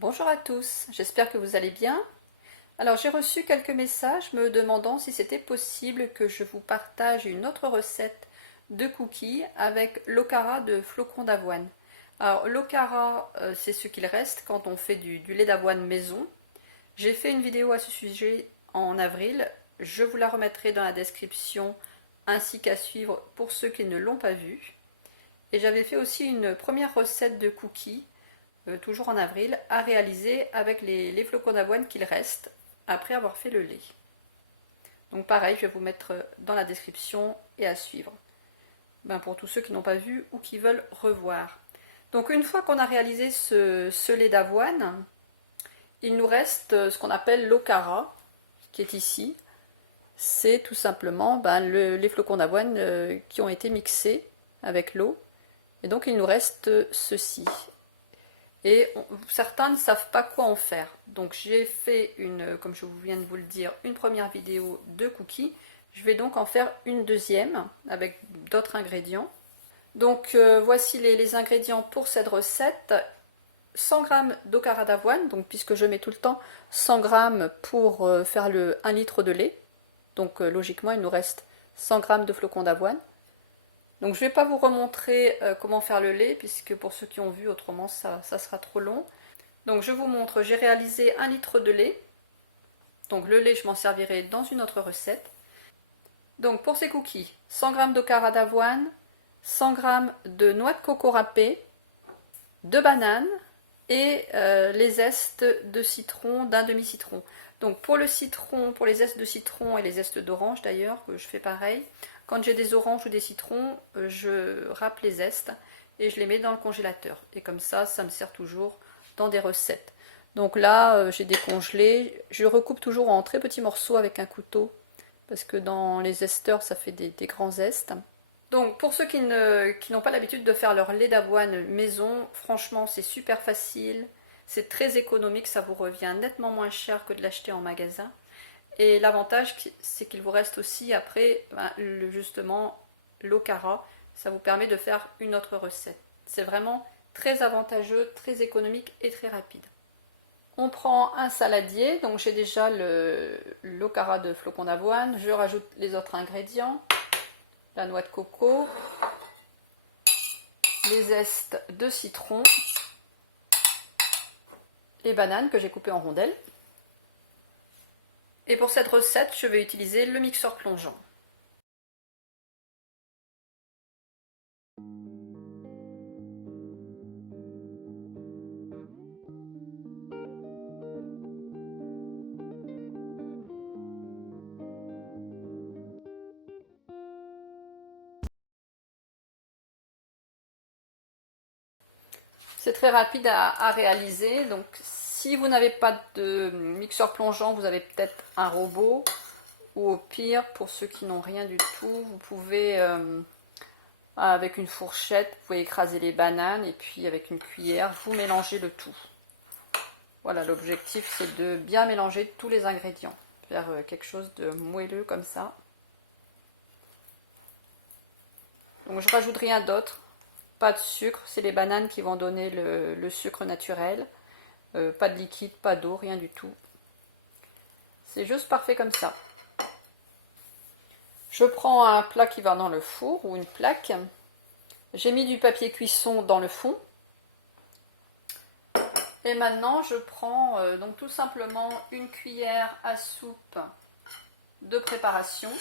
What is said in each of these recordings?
Bonjour à tous, j'espère que vous allez bien. Alors j'ai reçu quelques messages me demandant si c'était possible que je vous partage une autre recette de cookies avec l'okara de flocons d'avoine. Alors l'okara, c'est ce qu'il reste quand on fait du lait d'avoine maison. J'ai fait une vidéo à ce sujet en avril, je vous la remettrai dans la description ainsi qu'à suivre pour ceux qui ne l'ont pas vue. Et j'avais fait aussi une première recette de cookies toujours en avril, à réaliser avec les flocons d'avoine qu'il reste après avoir fait le lait. Donc pareil, je vais vous mettre dans la description et à suivre. Pour tous ceux qui n'ont pas vu ou qui veulent revoir. Donc une fois qu'on a réalisé ce lait d'avoine, il nous reste ce qu'on appelle l'okara, qui est ici. C'est tout simplement les flocons d'avoine qui ont été mixés avec l'eau. Et donc il nous reste ceci. Et certains ne savent pas quoi en faire. Donc j'ai fait comme je viens de vous le dire, une première vidéo de cookies. Je vais donc en faire une deuxième avec d'autres ingrédients. Donc voici les ingrédients pour cette recette. 100 g d'okara d'avoine, donc puisque je mets tout le temps 100 g pour faire 1 litre de lait. Donc logiquement il nous reste 100 g de flocons d'avoine. Donc je ne vais pas vous remontrer comment faire le lait, puisque pour ceux qui ont vu, autrement ça sera trop long. Donc je vous montre, j'ai réalisé 1 litre de lait. Donc le lait, je m'en servirai dans une autre recette. Donc pour ces cookies, 100 g d'okara d'avoine, 100 g de noix de coco râpée, 2 bananes et les zestes de citron d'un demi-citron. Donc pour le citron, pour les zestes de citron et les zestes d'orange d'ailleurs, que je fais pareil, quand j'ai des oranges ou des citrons, je râpe les zestes et je les mets dans le congélateur. Et comme ça me sert toujours dans des recettes. Donc là, j'ai décongelé. Je recoupe toujours en très petits morceaux avec un couteau, parce que dans les zesteurs, ça fait des grands zestes. Donc pour ceux qui n'ont pas l'habitude de faire leur lait d'avoine maison, franchement c'est super facile, c'est très économique, ça vous revient nettement moins cher que de l'acheter en magasin. Et l'avantage c'est qu'il vous reste aussi après justement l'okara, ça vous permet de faire une autre recette. C'est vraiment très avantageux, très économique et très rapide. On prend un saladier, donc j'ai déjà l'okara de flocons d'avoine, je rajoute les autres ingrédients. La noix de coco, les zestes de citron, les bananes que j'ai coupées en rondelles. Et pour cette recette, je vais utiliser le mixeur plongeant. C'est très rapide à réaliser, donc si vous n'avez pas de mixeur plongeant, vous avez peut-être un robot, ou au pire, pour ceux qui n'ont rien du tout, vous pouvez, avec une fourchette, vous pouvez écraser les bananes et puis avec une cuillère, vous mélangez le tout. Voilà, l'objectif c'est de bien mélanger tous les ingrédients, faire quelque chose de moelleux comme ça. Donc je rajoute rien d'autre. Pas de sucre, c'est les bananes qui vont donner le sucre naturel. Pas de liquide, pas d'eau, rien du tout. C'est juste parfait comme ça. Je prends un plat qui va dans le four ou une plaque. J'ai mis du papier cuisson dans le fond. Et maintenant je prends donc tout simplement une cuillère à soupe de préparation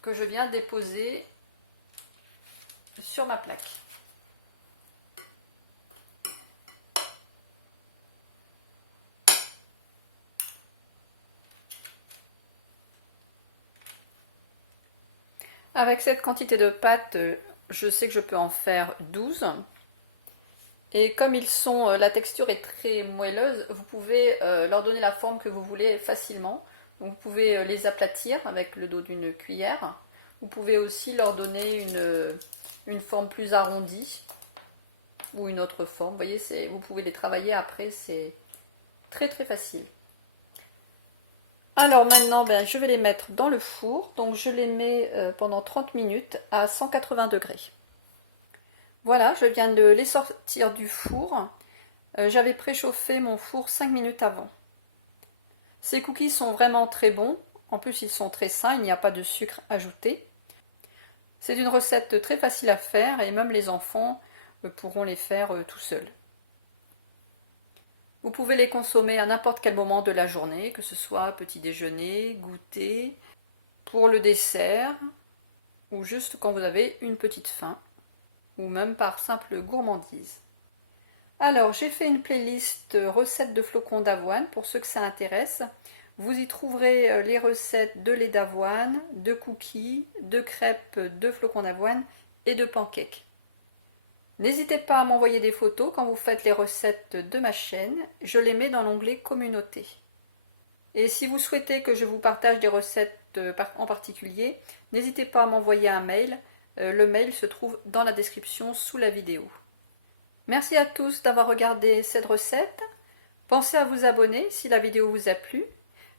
que je viens déposer sur ma plaque. Avec cette quantité de pâte, je sais que je peux en faire 12. Et comme la texture est très moelleuse, vous pouvez leur donner la forme que vous voulez facilement. Donc vous pouvez les aplatir avec le dos d'une cuillère. Vous pouvez aussi leur donner une forme plus arrondie ou une autre forme. Vous voyez, vous pouvez les travailler après, c'est très très facile. Alors maintenant, je vais les mettre dans le four. Donc je les mets pendant 30 minutes à 180 degrés. Voilà, je viens de les sortir du four. J'avais préchauffé mon four 5 minutes avant. Ces cookies sont vraiment très bons. En plus, ils sont très sains, il n'y a pas de sucre ajouté. C'est une recette très facile à faire et même les enfants pourront les faire tout seuls. Vous pouvez les consommer à n'importe quel moment de la journée, que ce soit petit déjeuner, goûter, pour le dessert, ou juste quand vous avez une petite faim, ou même par simple gourmandise. Alors, j'ai fait une playlist recettes de flocons d'avoine pour ceux que ça intéresse. Vous y trouverez les recettes de lait d'avoine, de cookies, de crêpes de flocons d'avoine et de pancakes. N'hésitez pas à m'envoyer des photos quand vous faites les recettes de ma chaîne, je les mets dans l'onglet communauté. Et si vous souhaitez que je vous partage des recettes en particulier, n'hésitez pas à m'envoyer un mail. Le mail se trouve dans la description sous la vidéo. Merci à tous d'avoir regardé cette recette. Pensez à vous abonner si la vidéo vous a plu.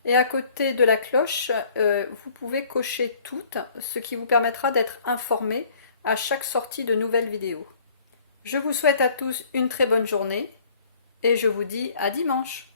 Et à côté de la cloche, vous pouvez cocher toutes, ce qui vous permettra d'être informé à chaque sortie de nouvelles vidéos. Je vous souhaite à tous une très bonne journée et je vous dis à dimanche.